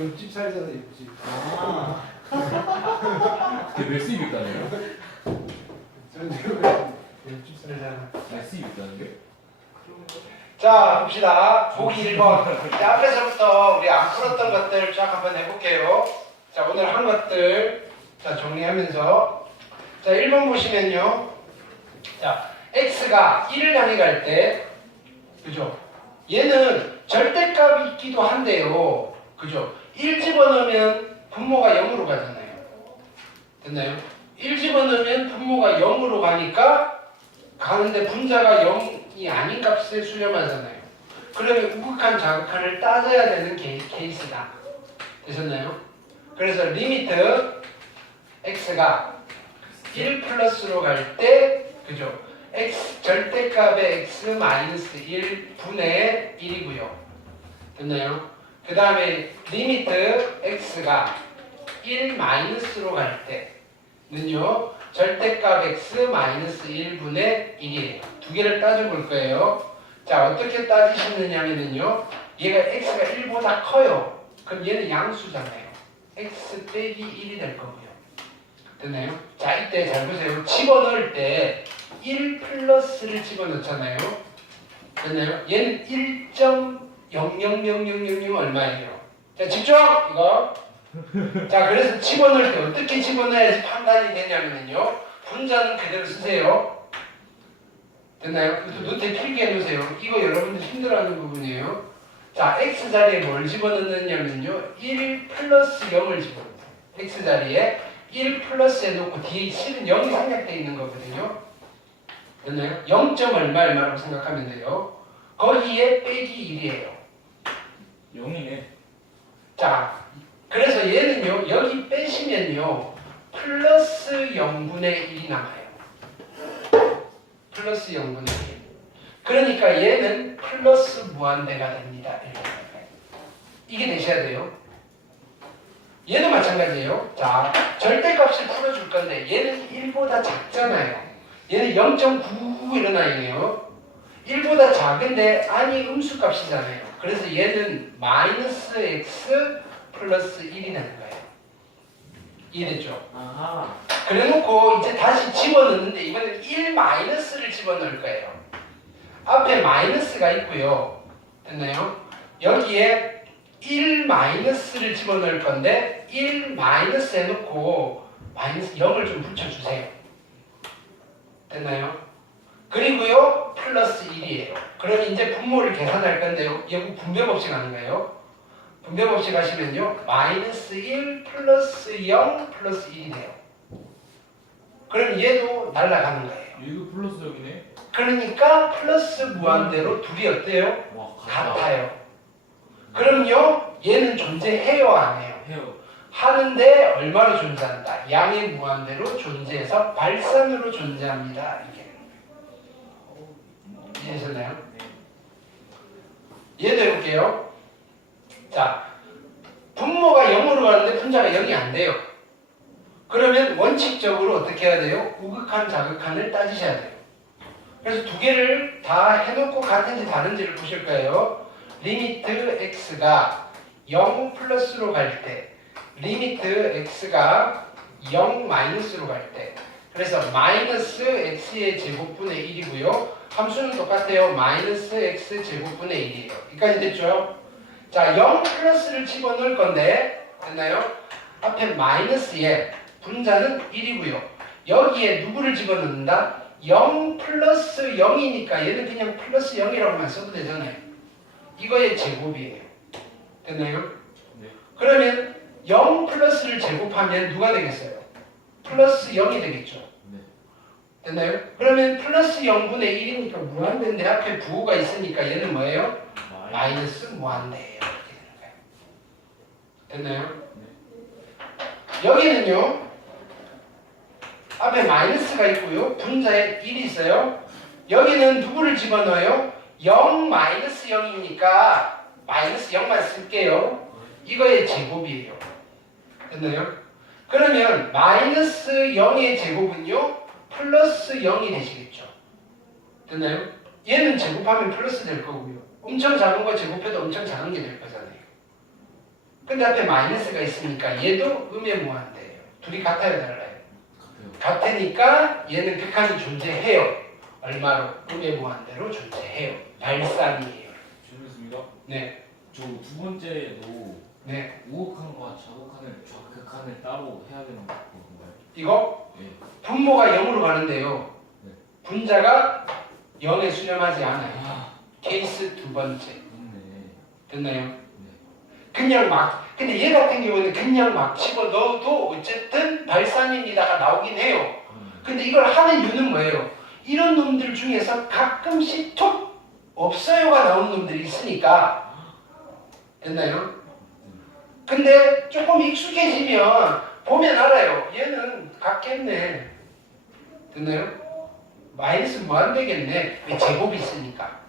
옆집 살잖아 옆집. 아. 그게 몇 수입 있다네요? 옆집 살잖아. 몇 수입 있다는 게? 자, 봅시다. 보기 1번. 자, 앞에서부터 우리 안 풀었던 것들 쫙 한번 해볼게요. 자, 오늘 한 것들 자 정리하면서 자, 1번 보시면요. 자, x가 1을 향해 갈 때, 그죠? 얘는 절대값이 있기도 한데요. 그죠? 1 집어넣으면 분모가 0으로 가잖아요. 됐나요? 1 집어넣으면 분모가 0으로 가는데 분자가 0이 아닌 값을 수렴하잖아요. 그러면 우극한 자극한을 따져야 되는 케이스다. 되셨나요? 그래서 리미트 x가 1 플러스로 갈 때, 그죠? x 절대값의 x 마이너스 1 분의 1이고요. 됐나요? 그 다음에 리미트 x가 1 마이너스로 갈 때는요, 절대값 x 마이너스 1분의 1이에요. 두 개를 따져볼 거예요. 자, 어떻게 따지시느냐면요, 얘가 x가 1보다 커요. 그럼 얘는 양수잖아요. x 빼기 1이 될 거고요. 됐나요? 자, 이때 잘 보세요. 집어넣을 때 1 플러스를 집어넣잖아요. 됐나요? 얘는 1.000000 얼마예요? 자, 집중! 이거. 자, 그래서 집어넣을 때 어떻게 집어넣어야지 판단이 되냐면요, 분자는 그대로 쓰세요. 됐나요? 노트에 필기해 놓으세요. 이거 여러분들 힘들어하는 부분이에요. 자, x 자리에 뭘 집어넣느냐면요, 1 플러스 0을 집어넣어요. x 자리에 1 플러스 해놓고 뒤에 실은 0이 생략되어 있는 거거든요. 됐나요? 0. 얼마라고 생각하면 돼요. 거기에 빼기 1이에요. 0이네. 자, 그래서 얘는요, 여기 빼시면요, 플러스 0분의 1이 남아요. 플러스 0분의 1. 그러니까 얘는 플러스 무한대가 됩니다. 이게 되셔야 돼요. 얘도 마찬가지예요. 자, 절대값을 풀어줄 건데 얘는 1보다 작잖아요. 얘는 0.99 이런 아이네요. 1보다 작은데 아니 음수값이잖아요. 그래서 얘는 마이너스 x 플러스 1이 되는 거예요. 이해됐죠? 아하. 그래놓고 이제 다시 집어넣는데 이번엔 1 마이너스를 집어넣을 거예요. 앞에 마이너스가 있고요. 됐나요? 여기에 1 마이너스를 집어넣을 건데 1 마이너스 해놓고 마이너스 0을 좀 붙여주세요. 됐나요? 그리고요, 플러스 1이에요. 그럼 이제 분모를 계산할 건데요. 여기 분배법칙 하는 거예요. 분배법칙 하시면요, 마이너스 1 플러스 0 플러스 1이 돼요. 그럼 얘도 날아가는 거예요. 얘도 플러스 0이네. 그러니까 플러스 무한대로 둘이 어때요? 와, 같아요. 그럼요, 얘는 존재해요, 안 해요? 해요. 하는데 얼마로 존재한다? 양의 무한대로 존재해서 발산으로 존재합니다. 이게 이해하셨나요? 얘도 해볼게요. 자, 분모가 0으로 가는데 분자가 0이 안 돼요. 그러면 원칙적으로 어떻게 해야 돼요? 우극한 자극한을 따지셔야 돼요. 그래서 두 개를 다 해놓고 같은지 다른지를 보실 거예요. 리미트 x가 0 플러스로 갈 때, 리미트 x가 0 마이너스로 갈 때, 그래서 마이너스 x의 제곱분의 1이고요. 함수는 똑같아요. 마이너스 x 제곱분의 1이에요. 여기까지 됐죠? 자, 0 플러스를 집어넣을 건데, 됐나요? 앞에 마이너스에 분자는 1이고요. 여기에 누구를 집어넣는다? 0 플러스 0이니까 얘는 그냥 플러스 0이라고만 써도 되잖아요. 이거의 제곱이에요. 됐나요? 네. 그러면 0 플러스를 제곱하면 누가 되겠어요? 플러스 0이 되겠죠. 네. 됐나요? 그러면 플러스 0분의 1이니까 무한대인데 앞에 부호가 있으니까 얘는 뭐예요? 마이너스 무한대예요. 이렇게 되는 거예요. 됐나요? 네. 여기는요, 앞에 마이너스가 있고요, 분자에 1이 있어요. 여기는 누구를 집어넣어요? 0 마이너스 0이니까 마이너스 0만 쓸게요. 이거의 제곱이에요. 됐나요? 그러면 마이너스 0의 제곱은요, 플러스 0이 되시겠죠. 됐나요? 얘는 제곱하면 플러스 될 거고요. 엄청 작은 거 제곱해도 엄청 작은 게 될 거잖아요. 근데 앞에 마이너스가 있으니까 얘도 음의 무한대예요. 둘이 같아요, 달라요? 같으니까 얘는 극한이 존재해요. 얼마로? 음의 무한대로 존재해요. 발산이에요. 재밌습니다. 네, 저 두 번째도 네. 우극한과 좌극한을 따로 해야 되는 건가요? 이거 네. 분모가 0으로 가는데요. 네. 분자가 0에 수렴하지 않아요. 아, 케이스 두 번째. 그렇네. 됐나요? 네. 그냥 막, 근데 얘 같은 경우는 그냥 막 집어 넣어도 어쨌든 발산입니다가 나오긴 해요. 근데 이걸 하는 이유는 뭐예요? 이런 놈들 중에서 가끔씩 톡 없어요가 나오는 놈들이 있으니까. 됐나요? 근데 조금 익숙해지면 보면 알아요. 얘는 같겠네. 됐나요? 마이너스 무한되겠네. 왜 제곱이 있으니까.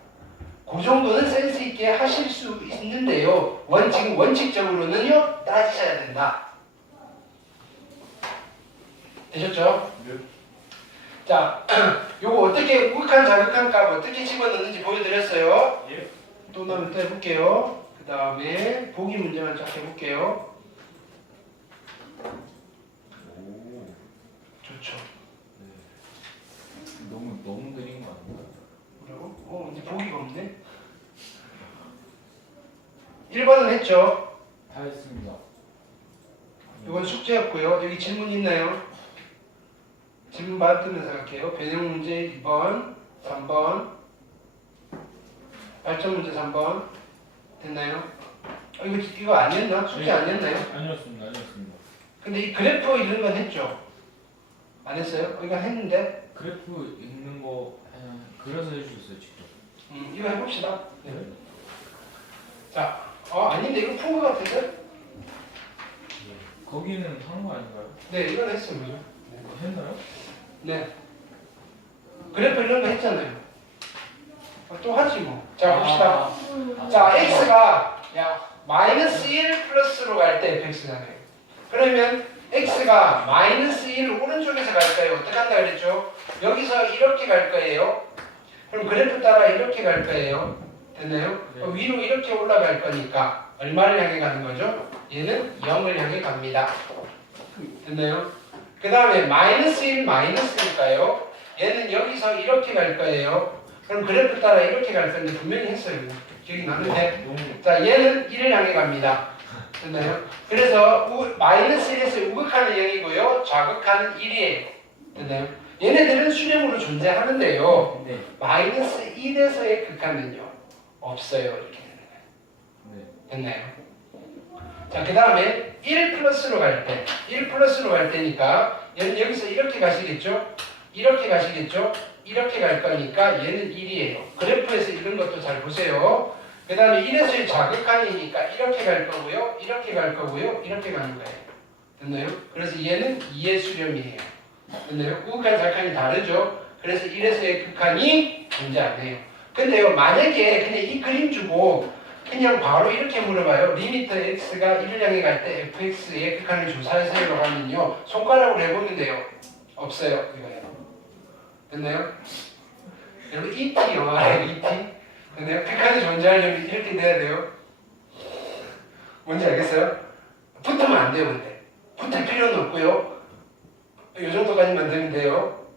그 정도는 센스 있게 하실 수 있는데요. 원칙적으로는요, 따지셔야 된다. 되셨죠? 네. 자, 요거 어떻게 우극한 자극한 값 어떻게 집어넣는지 보여드렸어요. 예. 또 한번 또 해볼게요. 그 다음에 보기 문제만 쫙 해볼게요. 오. 좋죠. 네. 너무 느린 거 아닌가요? 뭐라고? 이제 보기가 없네. 1번은 했죠. 다 했습니다. 이건 숙제였고요. 여기 질문 있나요? 질문 받으면서 할게요. 변형 문제 2번, 3번, 발전 문제 3번. 됐나요? 이거 아니었나? 숙제 아니었나요? 아니었습니다. 근데 이 그래프 이런 건 했죠? 안 했어요? 이거 했는데? 그래프 읽는 거 그려서 해주셨어요, 직접. 이거 해봅시다. 네. 자, 아닌데 이거 푼 거 같은데? 거기는 한 거 아닌가요? 네, 이건 했어요. 그죠? 했나요? 네. 그래프 이런 거 했잖아요. 또 하지 뭐. 자, 봅시다. 자, x가 마이너스 1 플러스로 갈 때 fx잖아요. 그러면 x가 마이너스 1 오른쪽에서 갈까요? 어떻게 한다 그랬죠? 여기서 이렇게 갈 거예요. 그럼 그래프 따라 이렇게 갈 거예요. 됐나요? 네. 위로 이렇게 올라갈 거니까 얼마를 향해 가는 거죠? 얘는 0을 향해 갑니다. 됐나요? 그 다음에 마이너스 1 마이너스니까요. 얘는 여기서 이렇게 갈 거예요. 그럼 그래프 따라 이렇게 갈 건데 분명히 했어요. 기억이 나는데. 자, 얘는 1을 향해 갑니다. 됐나요? 그래서 마이너스 1에서 우극하는 0이고요. 좌극하는 1이에요. 됐나요? 얘네들은 수렴으로 존재하는데요. 네. 마이너스 1에서의 극한은요. 없어요. 이렇게 되는 거예요. 네. 됐나요? 자, 그 다음에 1 플러스로 갈 때, 1 플러스로 갈 때니까 얘는 여기서 이렇게 가시겠죠? 이렇게 가시겠죠? 이렇게 갈 거니까 얘는 1이에요. 그래프에서 이런 것도 잘 보세요. 그 다음에 1에서의 자극한이니까 이렇게 갈 거고요. 이렇게 갈 거고요. 이렇게 가는 거예요. 됐나요? 그래서 얘는 2의 수렴이에요. 됐나요? 우극한 자극한이 다르죠? 그래서 1에서의 극한이 존재 안 해요. 근데요, 만약에 그냥 이 그림 주고 그냥 바로 이렇게 물어봐요. 리미터 x가 1을 향해 갈 때 fx의 극한을 조사하세요라고 하면요. 손가락으로 해보는데요. 없어요. 이거예요. 됐나요? 여러분 ET 영화 알아요? ET? 됐나요? 극한이 존재하려면 이렇게 돼야 돼요. 뭔지 알겠어요? 붙으면 안 돼요. 근데 붙을 필요는 없고요. 이 정도까지만 되면 돼요.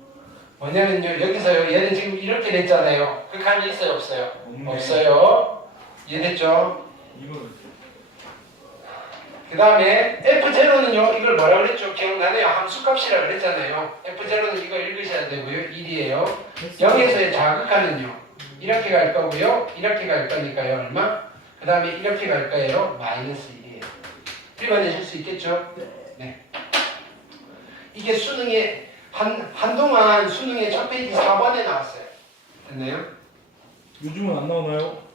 뭐냐면요. 여기서요. 얘는 지금 이렇게 됐잖아요. 극한이 있어요? 없어요? 없네. 없어요. 이해됐죠? 이거 그 다음에 F0는요, 이걸 뭐라 그랬죠? 기억나네요? 함수값이라 그랬잖아요. F0는 이거 읽으셔야 되고요. 1이에요. 0에서의 자극하는요, 이렇게 갈 거고요. 이렇게 갈 거니까요. 얼마? 그 다음에 이렇게 갈 거예요. 마이너스 1이에요. 읽어내실 수 있겠죠? 네. 이게 수능에, 한동안 수능에 첫 페이지 4번에 나왔어요. 됐나요? 요즘은 안 나오나요?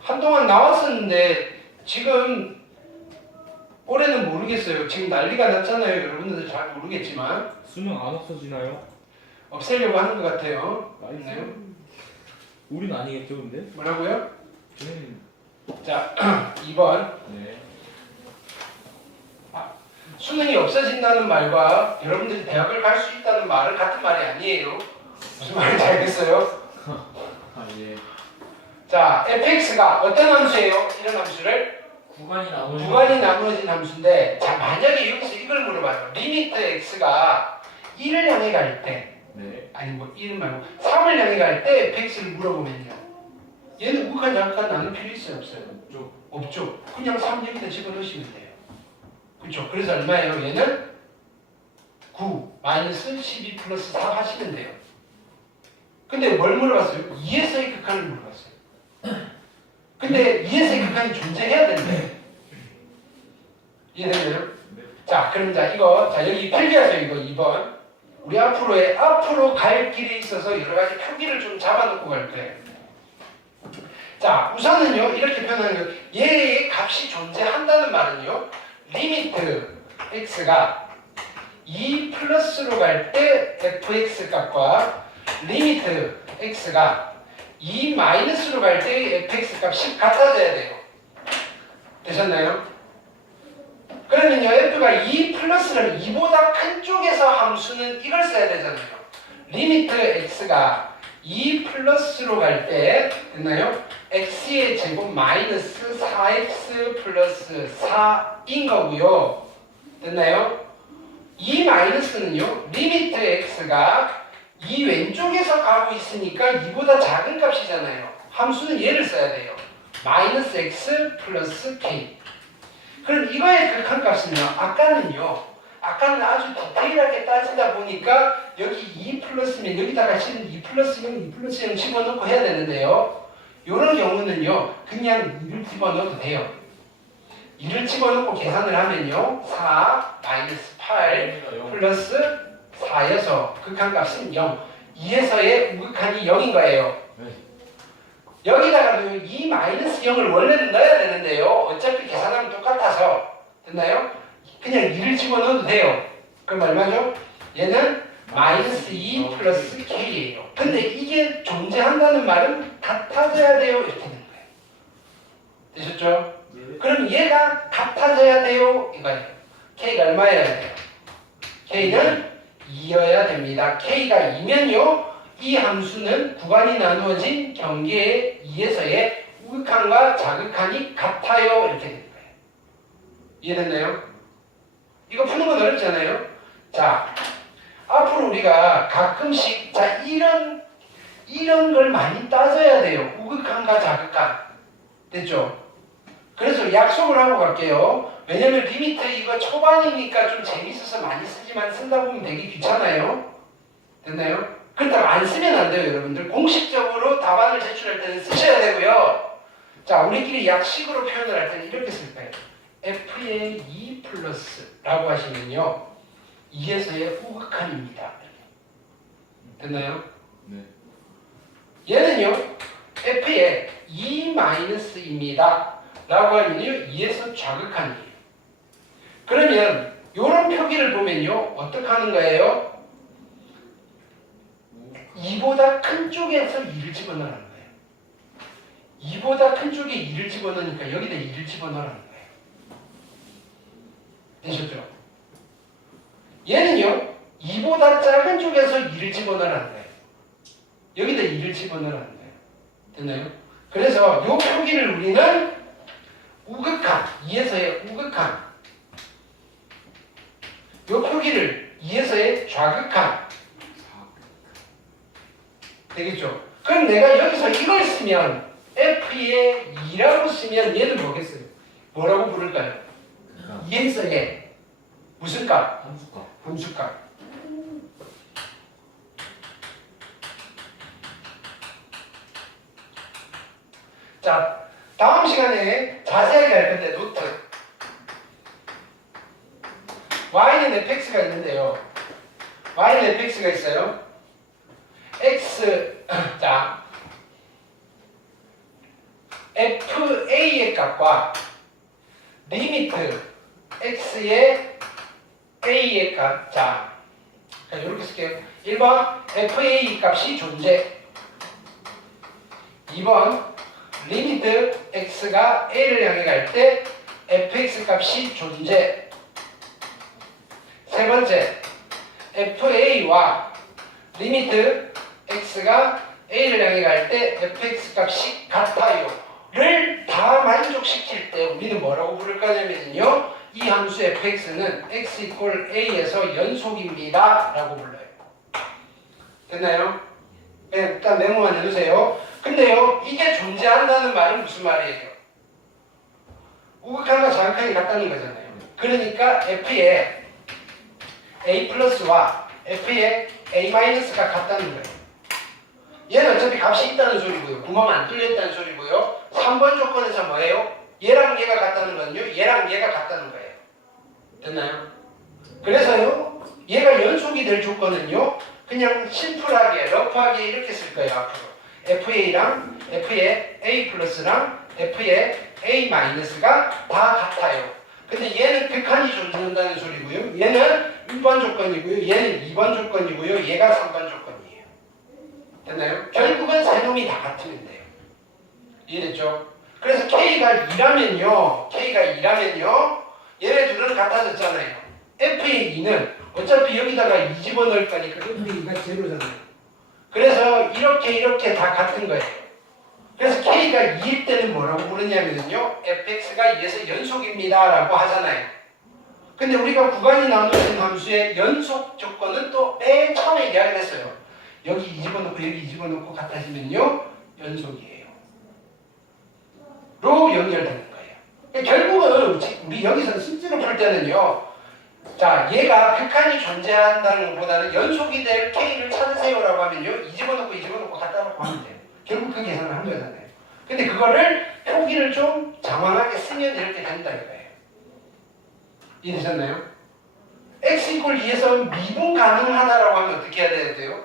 한동안 나왔었는데, 지금 올해는 모르겠어요. 지금 난리가 났잖아요. 여러분들 잘 모르겠지만 수능 안 없어지나요? 없애려고 하는 것 같아요. 나이스. 있나요? 우린 아니겠죠, 근데? 뭐라고요? 저는 자, 2번. 네. 수능이 없어진다는 말과 여러분들이 대학을 갈 수 있다는 말은 같은 말이 아니에요. 무슨 말인지 알겠어요? 아 예. 자, fx가 어떤 함수예요? 이런 함수를 구간이 나누어진 함수인데, 자 만약에 여기서 이걸 물어봐요. 리미트 x가 1을 향해 갈 때, 네. 아니 뭐 1은 말고 3을 향해 갈 때 fx를 물어보면요, 얘는 우극한 자극한 나눌 필요 있어요 없어요? 없죠. 그냥 3 여기다 집어넣으시면 돼요. 그렇죠? 그래서 얼마예요? 얘는 9 마이너스 12 플러스 4 하시면 돼요. 근데 뭘 물어봤어요? 2에서의 극한을 물어봤어요. 근데 2에서의 극한이 존재해야 된대요. 이해되나요? 네. 자, 그럼 자 이거 자 여기 필기하세요. 이거 2번. 우리 앞으로 갈 길에 있어서 여러 가지 표기를 좀 잡아놓고 갈 거예요. 자, 우선은요 이렇게 표현하는 거예요. 얘의 값이 존재한다는 말은요, 리미트 x가 2 플러스로 갈 때 fx 값과 리미트 x가 2 마이너스로 갈 때 fx 값이 같아져야 돼요. 되셨나요? 그러면요 f가 2 플러스는 2보다 큰 쪽에서 함수는 이걸 써야 되잖아요. 리미트 x가 2 플러스로 갈 때 됐나요? x의 제곱 마이너스 4x 플러스 4인 거고요. 됐나요? 이 마이너스는요, 리미트 x가 이 왼쪽에서 가고 있으니까 2보다 작은 값이잖아요. 함수는 얘를 써야 돼요. 마이너스 x 플러스 k. 그럼 이거의 극한값은요, 아까는 아주 디테일하게 따지다 보니까 여기 2 플러스면 여기다가 실은 2 플러스 0, 2 플러스 0 집어넣고 해야 되는데요, 이런 경우는요 그냥 2를 집어넣어도 돼요. 2를 집어넣고 계산을 하면요 4 마이너스 8 플러스 4여서 극한값은 0. 2에서의 우극한이 0인 거예요. 네. 여기다가도 2 마이너스 0을 원래는 넣어야 되는데요, 어차피 계산하면 똑같아서 됐나요? 그냥 2를 집어넣어도 돼요. 그럼 얼마죠? 얘는 마이너스 2 플러스 k예요. 근데 이게 존재한다는 말은 같아져야 돼요, 이렇게 되는 거예요. 되셨죠? 네. 그럼 얘가 같아져야 돼요, 이거예요. k가 얼마여야 돼요? k는 2여야 됩니다. k가 2면요 이 함수는 구간이 나누어진 경계의 2에서의 우극한과 자극한이 같아요, 이렇게 되는 거예요. 이해됐나요? 이거 푸는 건 어렵잖아요. 자, 앞으로 우리가 가끔씩 자 이런 걸 많이 따져야 돼요. 우극한과 자극한. 됐죠? 그래서 약속을 하고 갈게요. 왜냐면 리미트 이거 초반이니까 좀 재밌어서 많이 쓰지만 쓴다 보면 되게 귀찮아요. 됐나요? 그렇다고 안 쓰면 안 돼요, 여러분들. 공식적으로 답안을 제출할 때는 쓰셔야 되고요. 자, 우리끼리 약식으로 표현을 할 때는 이렇게 쓸 거예요. f의 2 플러스라고 하시면요 2에서의 우극한입니다. 됐나요? 네. 얘는요 f의 2 마이너스입니다 라고 하면요 2에서 좌극한이에요. 그러면 이런 표기를 보면요 어떻게 하는 거예요? 2보다 큰 쪽에서 2를 집어넣으라는 거예요. 2보다 큰 쪽에 2를 집어넣으니까 여기다 2를 집어넣으라는 거예요. 되셨죠? 얘는요 2보다 작은 쪽에서 2를 집어넣으라는 거예요. 여기다 2를 집어넣으라는 거예요. 됐나요? 그래서 이 표기를 우리는 우극한, 2에서의 우극한, 이 표기를 2에서의 좌극한 되겠죠? 그럼 내가 여기서 이걸 쓰면 f의 2라고 쓰면 얘는 뭐겠어요? 뭐라고 부를까요? 2에서의 무슨 값? 함수값. 함수값. 자, 다음 시간에 자세하게 할 건데 노트. y는 fx가 있는데요. y는 fx가 있어요. x 자 fa의 값과 리미트 x의 a의 값. 자, 이렇게 쓸게요. 1번 fa 값이 존재. 2번 리미트 x가 a를 향해 갈 때 fx 값이 존재. 세 번째, fa와 리미트 x가 a를 향해 갈 때 fx 값이 같아요를 다 만족시킬 때 우리는 뭐라고 부를 거냐면요. 이 함수 fx는 x 이퀄 a에서 연속입니다 라고 불러요. 됐나요? 네, 일단 메모만 해두세요. 근데요, 이게 존재한다는 말은 무슨 말이에요? 우극한과 자극한이 같다는 거잖아요. 그러니까 f의 a 플러스와 f의 a 마이너스가 같다는 거예요. 얘는 어차피 값이 있다는 소리고요. 구멍 안 뚫렸다는 소리고요. 3번 조건에서 뭐예요? 얘랑 얘가 같다는 건요. 얘랑 얘가 같다는 거예요. 됐나요? 그래서요. 얘가 연속이 될 조건은요. 그냥 심플하게, 러프하게 이렇게 쓸 거예요. 앞으로. FA랑 F의 A 플러스랑 F의 A 마이너스가 다 같아요. 근데 얘는 극한이 존재한다는 소리고요. 얘는 1번 조건이고요. 얘는 2번 조건이고요. 얘가 3번 조건이에요. 됐나요? 결국은 세 놈이 다 같으면 돼요. 이해됐죠? 그래서 K가 2라면요. 얘네 둘은 같아졌잖아요. F의 2는 어차피 여기다가 2 집어넣을 거니까 F의 2가 제로잖아요. 그래서 이렇게 다 같은 거예요. 그래서 K가 2일 때는 뭐라고 부르냐면요. fx가 2에서 연속입니다 라고 하잖아요. 근데 우리가 구간이 나누어진 함수의 연속 조건은 또 맨 처음에 이야기를 했어요. 여기 2 집어넣고 여기 2 집어넣고 같아지면요. 연속이에요. 로 연결되는 거예요. 그러니까 결국은 우리 여기서 실제로 볼 때는요. 자, 얘가 극한이 존재한다는 것보다는 연속이 될 K를 찾으세요라고 하면요. 2 집어넣고 갖다 놓고 하면 돼요. 결국 그 계산을 한 거잖아요. 근데 그거를 표기를 좀 장황하게 쓰면 이렇게 된다 이거예요. 이해되셨나요? x 이퀄 2에서 미분 가능하다라고 하면 어떻게 해야 돼요?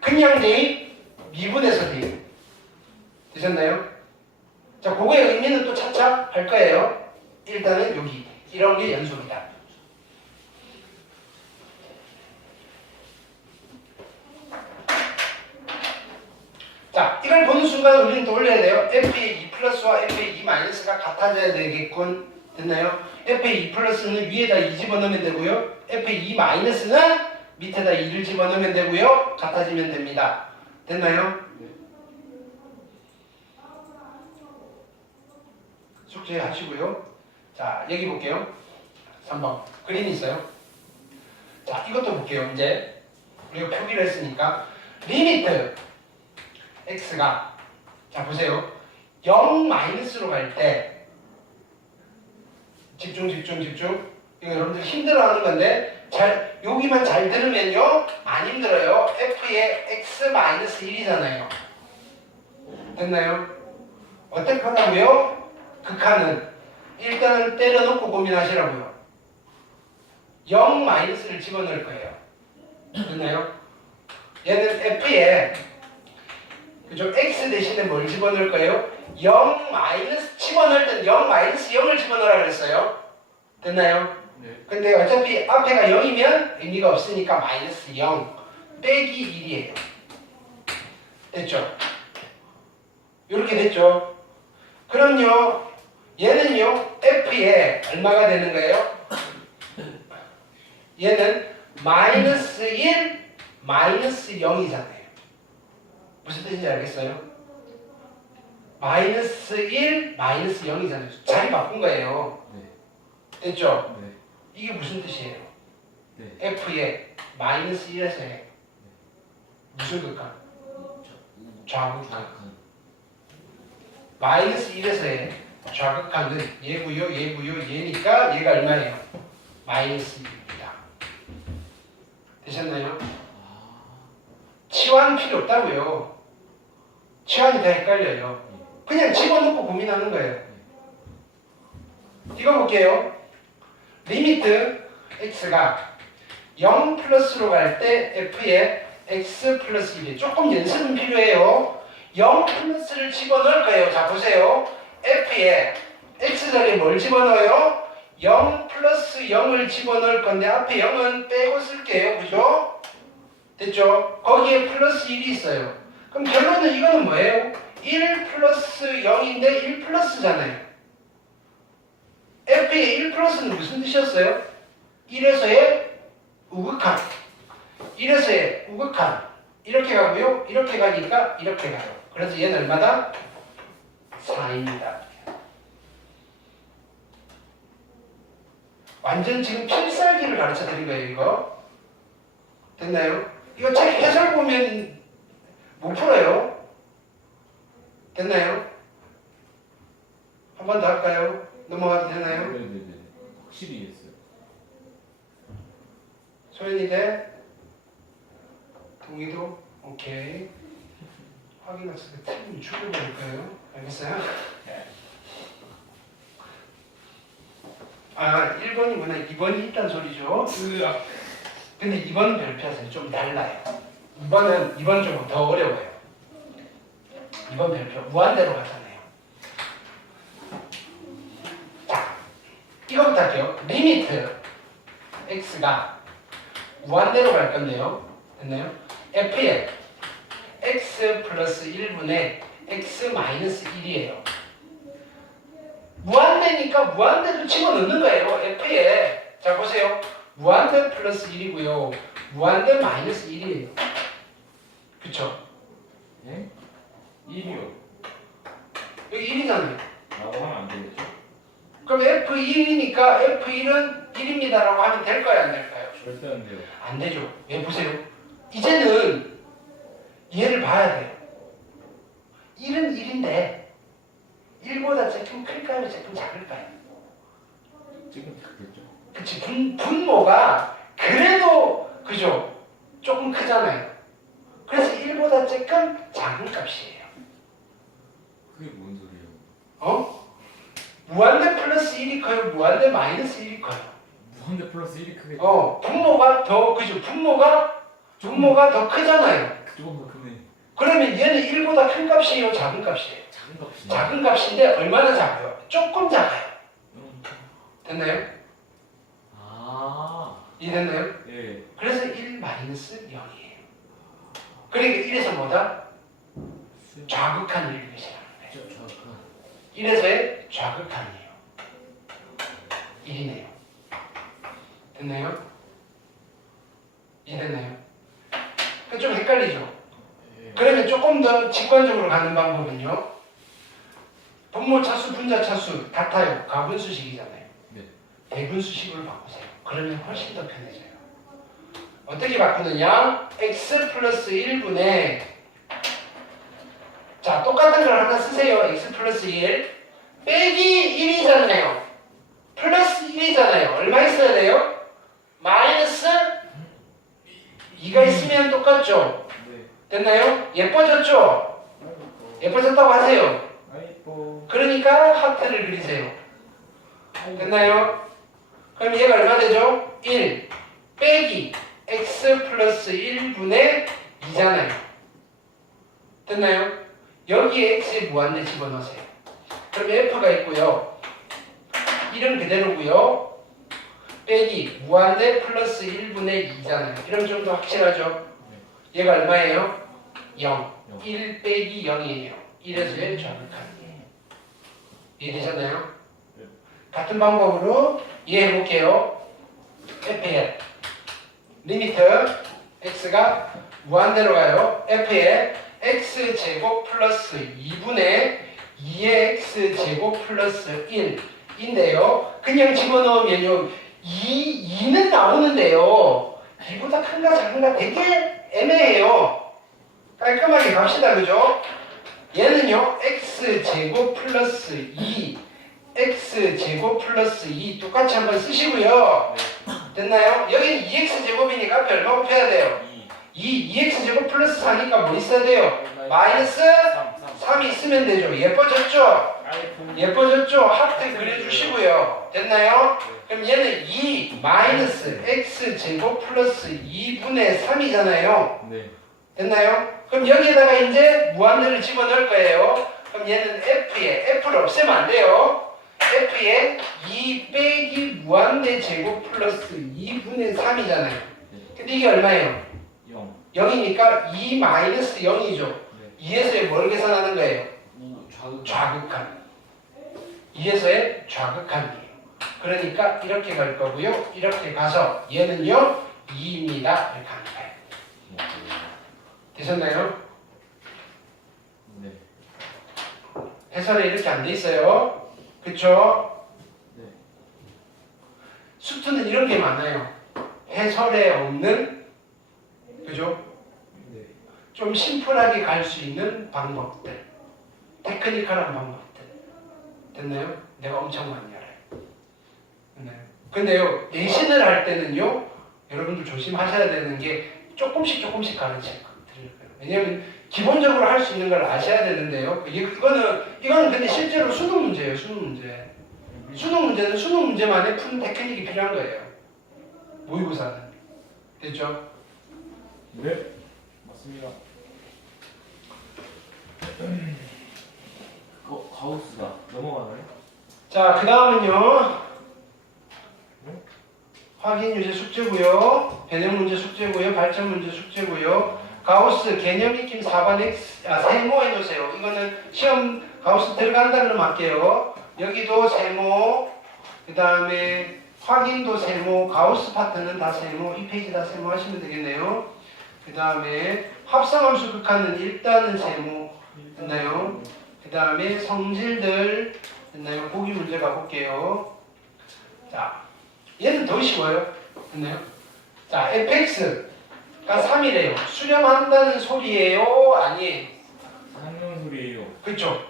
그냥 대입, 미분해서 대입. 되셨나요? 자, 그거의 의미는 또 차차 할 거예요. 일단은 여기 이런 게 연속이다. 자, 이걸 보는 순간 우리는 또 올려야 돼요. F의 2 플러스와 F의 2 마이너스가 같아져야 되겠군. 됐나요? F의 2 플러스는 위에다 2 집어넣으면 되고요. F의 2 마이너스는 밑에다 2를 집어넣으면 되고요. 같아지면 됩니다. 됐나요? 숙제 하시고요. 자, 여기 볼게요. 3번. 그림 있어요. 자, 이것도 볼게요. 이제 우리가 표기를 했으니까 리미트 x가 자 보세요. 0 마이너스로 갈 때 집중 이거 여러분들 힘들어하는 건데 여기만 잘 들으면요 안 힘들어요. f의 x 마이너스 1이잖아요. 됐나요? 어떨 거라고요? 극한은 일단은 때려놓고 고민하시라고요. 0 마이너스를 집어넣을 거예요. 됐나요? 얘는 f에 그죠? x 대신에 뭘 집어넣을 거예요? 0 마이너스 집어넣을 때는 0 마이너스 0을 집어넣으라 그랬어요. 됐나요? 네. 근데 어차피 앞에가 0이면 의미가 없으니까 마이너스 0 빼기 1이에요. 됐죠? 이렇게 됐죠? 그럼요. 얘는요. f에 얼마가 되는 거예요? 얘는 마이너스 1 마이너스 0이잖아요. 무슨 뜻인지 알겠어요? 마이너스 1 마이너스 0이잖아요. 자리 바꾼 거예요. 네. 됐죠? 네. 이게 무슨 뜻이에요? 네. f에 마이너스 1에서 해. 무슨 극한? 좌극한. 마이너스 1에서 해. 좌극한은 얘고요, 얘니까 얘가 얼마예요? 마이너스 1입니다. 되셨나요? 치환 필요 없다고요. 치환이 다 헷갈려요. 그냥 집어넣고 고민하는 거예요. 이거 볼게요. 리미트 x가 0 플러스로 갈 때 f의 x 플러스 1이 조금 연습은 필요해요. 0 플러스를 집어넣을 거예요. 자 보세요. f에 x자리에 뭘 집어넣어요? 0 플러스 0을 집어넣을 건데 앞에 0은 빼고 쓸게요. 그죠? 됐죠? 거기에 플러스 1이 있어요. 그럼 결론은 이거는 뭐예요? 1 플러스 0인데 1 플러스잖아요. f의 1 플러스는 무슨 뜻이었어요? 1에서의 우극한. 1에서의 우극한. 이렇게 가고요. 이렇게 가니까 이렇게 가요. 그래서 얘는 얼마다? 4입니다. 완전 지금 필살기를 가르쳐 드린 거예요, 이거. 됐나요? 이거 책 해설 보면 못 풀어요. 됐나요? 한 번 더 할까요? 넘어가도 되나요? 네네네. 확실히 이해했어요. 소연이 돼? 동의도? 오케이. 확인했을 때 틀리면 죽여버릴까요? 알겠어요? 아, 1번이구나. 2번이 있단 소리죠. 근데 2번은 별표하세요. 좀 달라요. 2번은 좀 더 어려워요. 2번 별표. 무한대로 가잖아요. 자, 이거부터 할게요. 리미트 x가 무한대로 갈 건데요. 됐나요? f에 x 플러스 1분의 x 마이너스 1이에요. 무한대니까 무한대도 집어넣는 거예요. f에. 자, 보세요. 무한대 플러스 1이고요. 무한대 마이너스 1이에요. 그쵸? 예? 1이요. 여기 1이잖아요. 라고 하면 안 되겠죠? 그럼 F1이니까 F1은 1입니다 라고 하면 될까요? 안 될까요? 절대 안 돼요. 안 되죠. 왜 보세요. 이제는 얘를 봐야 돼요. 1은 1인데 1보다 조금 클까요? 조금 작을까요? 지금 작겠죠? 그치. 분모가 그래도 그죠? 조금 크잖아요. 그래서 1보다 조금 작은 값이에요. 그게 뭔 소리예요? 어? 무한대 플러스 1이 커요? 무한대 마이너스 1이 커요? 무한대 플러스 1이 크겠죠? 분모가 더 그죠? 분모가 더 크잖아요. 조금 더 크네. 그러면 얘는 1보다 큰 값이에요? 작은 값이에요? 작은 값이. 작은 값인데 얼마나 작아요? 조금 작아요. 됐나요? 아. 이해됐나요? 예. 그래서 1 마이너스 0이에요. 그러니까 1에서 뭐다? 좌극한 1을 의미하는 거예요. 1에서의 좌극한이에요. 1이네요. 됐나요? 이해됐나요? 좀 헷갈리죠? 예. 그러면 조금 더 직관적으로 가는 방법은요. 분모 차수, 분자 차수 같아요. 가분수식이잖아요. 네. 대분수식으로 바꾸세요. 그러면 훨씬 더 편해져요. 어떻게 바꾸느냐? x 플러스 1분의 자, 똑같은 걸 하나 쓰세요. x 플러스 1 빼기 1이잖아요. 플러스 1이잖아요. 얼마 있어야 돼요? 마이너스 2가 있으면 똑같죠? 네. 됐나요? 예뻐졌죠? 예뻐졌다고 하세요. 아이고. 그러니까 하트를 그리세요. 됐나요? 그럼 얘가 얼마 되죠? 1 빼기 x 플러스 1분의 2잖아요. 됐나요? 여기에 x에 무한대 집어넣으세요. 그럼 f가 있고요. 1은 그대로고요. 빼기 무한대 플러스 1분의 2잖아요. 이러면 좀 더 확실하죠? 얘가 얼마예요? 0. 1 빼기 0이에요. 1에서의 좌극한이에요. 이해되셨나요? 네. 같은 방법으로 이해해볼게요. f에 리미트 x가 무한대로 가요. f에 x제곱 플러스 2분의 2의 x제곱 플러스 1인데요. 그냥 집어넣으면요. 2는 나오는데요. 2보다 큰가 작은가 되게 애매해요. 깔끔하게 갑시다. 그죠? 얘는요. x제곱 플러스 2 x제곱 플러스 2 똑같이 한번 쓰시고요. 됐나요? 여기는 2x제곱이니까 앞에 얼마 곱해야 돼요? 2x제곱 플러스 4니까 뭐 있어야 돼요? 마이너스 3이 있으면 되죠. 예뻐졌죠? 예뻐졌죠? 하트 그려주시고요. 됐나요? 그럼 얘는 2 마이너스 x제곱 플러스 2분의 3이잖아요. 네. 됐나요? 그럼 여기에다가 이제 무한대를 집어넣을 거예요. 그럼 얘는 f에 f를 없애면 안 돼요. f에 2 빼기 무한대 제곱 플러스 2분의 3이잖아요. 근데 이게 얼마예요? 0. 0이니까 2 마이너스 0이죠. 네. 2에서의 뭘 계산하는 거예요? 좌극. 좌극한. 2에서의 좌극한이에요. 그러니까 이렇게 갈 거고요. 이렇게 가서 얘는요 2입니다. 이렇게 하는 거예요. 되셨나요? 네. 해설에 이렇게 안 돼 있어요. 그쵸? 네. 수투는 이런 게 많아요. 해설에 없는, 그죠? 네. 좀 심플하게 갈 수 있는 방법들, 테크니컬한 방법들. 됐나요? 내가 엄청 많이 알아요. 됐나요? 근데요, 내신을 할 때는요, 여러분들 조심하셔야 되는 게 조금씩 가르쳐 드릴 거예요. 왜냐면 기본적으로 할 수 있는 걸 아셔야 되는데요. 이거는 근데 실제로 수능 문제예요. 수능 문제. 수능 문제는 수능 문제만의 푸는 테크닉이 필요한 거예요. 모의고사는. 됐죠? 네, 맞습니다. 가우스가 넘어가나요? 자, 그 다음은요. 확인 유제 숙제고요. 변형 문제 숙제고요. 발전 문제 숙제고요. 가우스 개념 익힘 4번 세모 해놓으세요. 이거는 시험 가우스 들어간다 그러면 할게요. 여기도 세모, 그 다음에 확인도 세모, 가우스 파트는 다 세모, 이 페이지 다 세모 하시면 되겠네요. 그 다음에 합성함수 극한은 일단은 세모 됐나요? 그 다음에 성질들 됐나요? 보기 문제 가볼게요. 자, 얘는 더 쉬워요. 됐나요? 자, fx가 3이래요. 수렴한다는 소리예요? 아니에요? 한번 소리예요. 그쵸?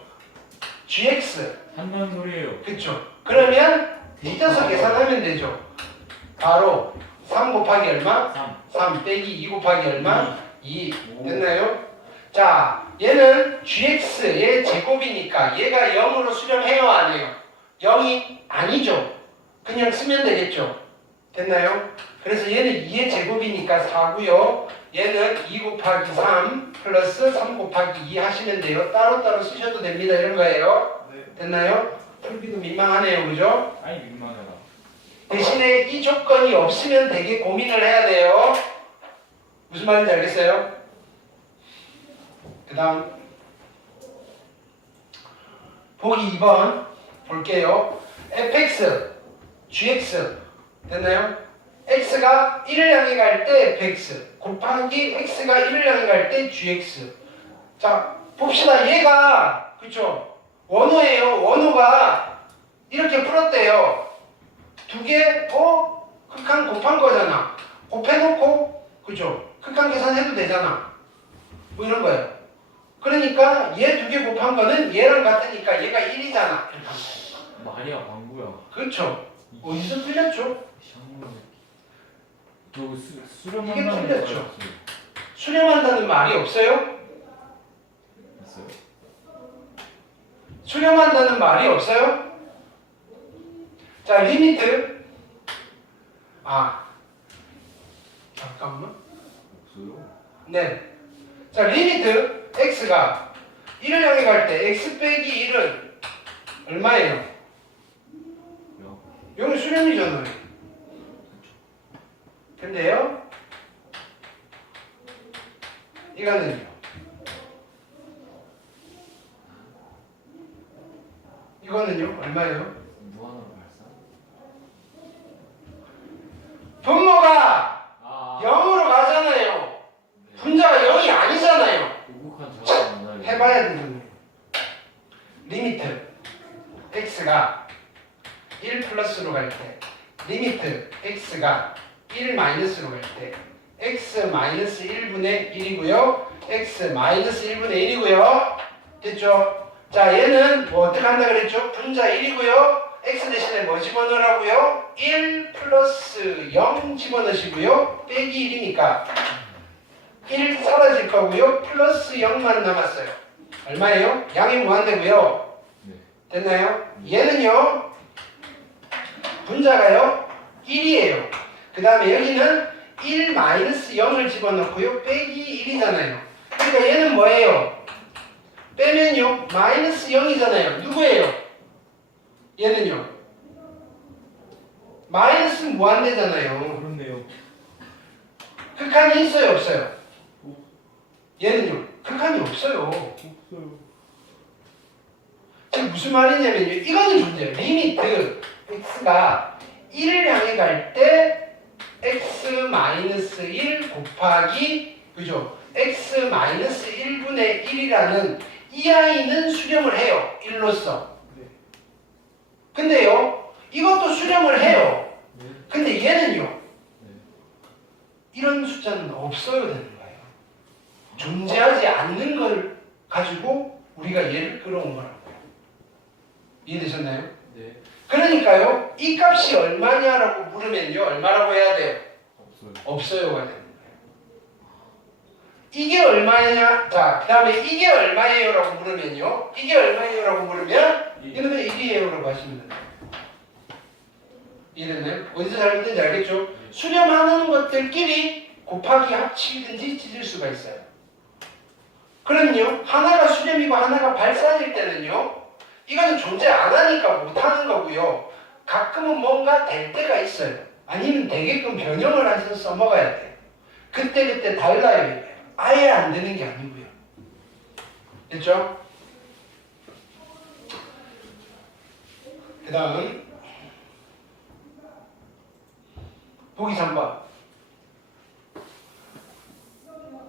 gx 한번 소리예요. 그쵸? 그러면 뒤져서 계산하면 되죠. 바로 3 곱하기 얼마? 3 빼기 2 곱하기 얼마? 2 됐나요? 자, 얘는 gx의 제곱이니까 얘가 0으로 수렴해요? 안 해요? 0이 아니죠? 그냥 쓰면 되겠죠? 됐나요? 그래서 얘는 2의 제곱이니까 4고요. 얘는 2 곱하기 3 플러스 3 곱하기 2 하시면 돼요. 따로따로 쓰셔도 됩니다. 이런 거예요. 네. 됐나요? 풀기도 민망하네요. 그죠? 아니 민망하다. 대신에 이 조건이 없으면 되게 고민을 해야 돼요. 무슨 말인지 알겠어요? 그 다음 보기 2번 볼게요. fx, gx 됐나요? x가 1을 향해 갈 때 fx 곱하기 x가 1을 향해 갈 때 gx. 자, 봅시다. 얘가 그쵸? 원호예요. 원호가 이렇게 풀었대요. 두 개, 극한 곱한 거잖아. 곱해놓고, 그죠? 극한 계산해도 되잖아. 뭐 이런 거예요. 그러니까 얘 두 개 곱한 거는 얘랑 같으니까 얘가 1이잖아. 이렇게 하면 돼요. 말이야 방구야. 그렇죠. 어디서 틀렸죠? 저 이게 수렴한다는 틀렸죠. 거 수렴한다는 말이 없어요? 있어요? 수렴한다는 말이 없어요? 자, 리미트. 잠깐만. 없어요? 네. 자, 리미트 x가 1을 향해 갈 때 x 빼기 1은 얼마예요? 야, 여기 수렴이잖아요. 근데요, 이거는요. 이거는요, 얼마예요? 무한으로 발사? 분모가 아, 0으로 가잖아요. 분자가 0이 아니잖아요. 오국한 저항 만나요. 해봐야 되는 리미트 x가 1 플러스로 갈 때, 리미트 x가 1 마이너스로 갈 때, x 마이너스 1분의 1이고요. x 마이너스 1분의 1이고요. 됐죠? 자, 얘는 뭐 어떻게 한다 그랬죠? 분자 1이고요. x 대신에 뭐 집어넣으라고요? 1 플러스 0 집어넣으시고요. 빼기 1이니까 1 사라질 거고요. 플러스 0만 남았어요. 얼마예요? 양이 무한대고요. 네. 됐나요? 얘는요. 분자가요. 1이에요. 그 다음에 여기는 1 마이너스 0을 집어넣고요. 빼기 1이잖아요. 그러니까 얘는 뭐예요? 빼면요. 마이너스 0이잖아요. 누구예요? 얘는요. 마이너스 무한대잖아요. 그렇네요. 극한이 있어요? 없어요? 얘는요. 극한이 없어요. 없어요. 지금 무슨 말이냐면요. 이거는 존재해요. 리미트 x가 1을 향해 갈 때 x-1 곱하기 그죠? x-1분의 1이라는 이 아이는 수렴을 해요. 1로서. 근데요. 이것도 수렴을 해요. 근데 얘는요. 이런 숫자는 없어야 되는 거예요. 존재하지 않는 걸 가지고 우리가 얘를 끌어온 거라고요. 이해되셨나요? 네. 그러니까요. 이 값이 얼마냐라고 물으면요. 얼마라고 해야 돼요? 없어요. 없어요가 되는 거예요. 이게 얼마냐? 자, 그 다음에 이게 얼마예요? 라고 물으면요. 이게 얼마예요? 라고 물으면 이거는 1이에요 라고 하시면 됩니다. 이해됐나요? 어디서 잘못된지 알겠죠? 수렴하는 것들끼리 곱하기 합치든지 찢을 수가 있어요. 그럼요. 하나가 수렴이고 하나가 발산일 때는요. 이거는 존재 안 하니까 못하는 거고요. 가끔은 뭔가 될 때가 있어요. 아니면 되게끔 변형을 해서 써먹어야 돼요. 그때 달라요. 아예 안 되는 게 아니고요. 됐죠? 그 다음 보기 3번.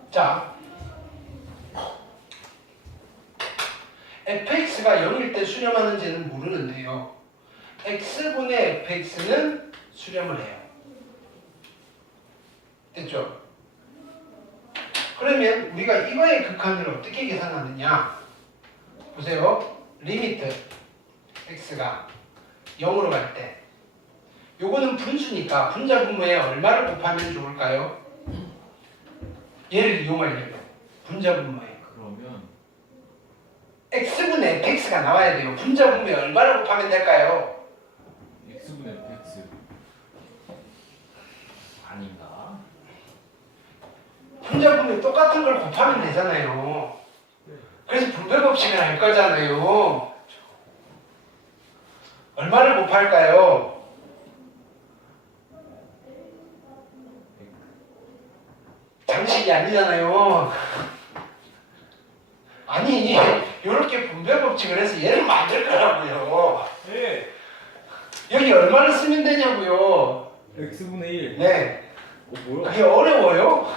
자, fx가 0일 때 수렴하는지는 모르는데요. x분의 fx는 수렴을 해요. 됐죠? 그러면 우리가 이거의 극한을 어떻게 계산하느냐? 보세요. 리미트 x가 0으로 갈 때 요거는 분수니까 분자 분모에 얼마를 곱하면 좋을까요? 얘를 이용하려면 분자 분모에 그러면 x분의 fx가 나와야 돼요. 분자 분모에 얼마를 곱하면 될까요? x분의 x 아닌가? 분자 분모에 똑같은 걸 곱하면 되잖아요. 그래서 분배 법칙을 할 거잖아요. 얼마를 곱할까요? 장식이 아니잖아요. 아니, 이렇게 분배 법칙을 해서 얘를 만들 거라고요. 네. 여기 얼마를 쓰면 되냐고요. x분의 1. 네. 뭐야? 그게 어려워요?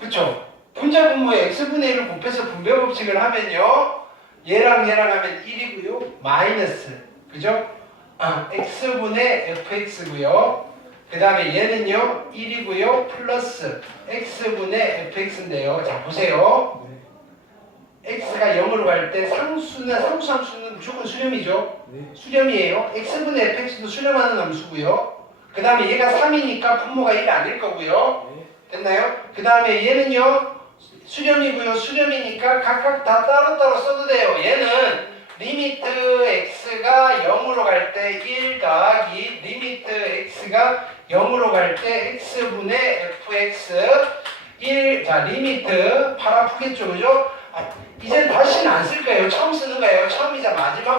그쵸? 분자 분모에 x분의 1을 곱해서 분배 법칙을 하면요. 얘랑 하면 1이고요. 마이너스. 그죠? x분의 fx고요. 그 다음에 얘는요. 1이고요. 플러스 x분의 fx인데요. 자, 보세요. x가 0으로 갈 때 상수함수는 무조건 수렴이죠. 네. 수렴이에요. x분의 fx도 수렴하는 함수고요. 그 다음에 얘가 3이니까 분모가 1이 아닐 거고요. 네. 됐나요? 그 다음에 얘는요. 수렴이고요. 수렴이니까 각각 다 따로따로 써도 돼요. 얘는 리미트 x가 0으로 갈 때 1 더하기 리미트 x가 0으로 갈 때 x분의 fx 1. 자, 리미트 팔 아프겠죠, 그죠? 이젠 다시는 안 쓸 거예요. 처음 쓰는 거예요. 처음이자 마지막.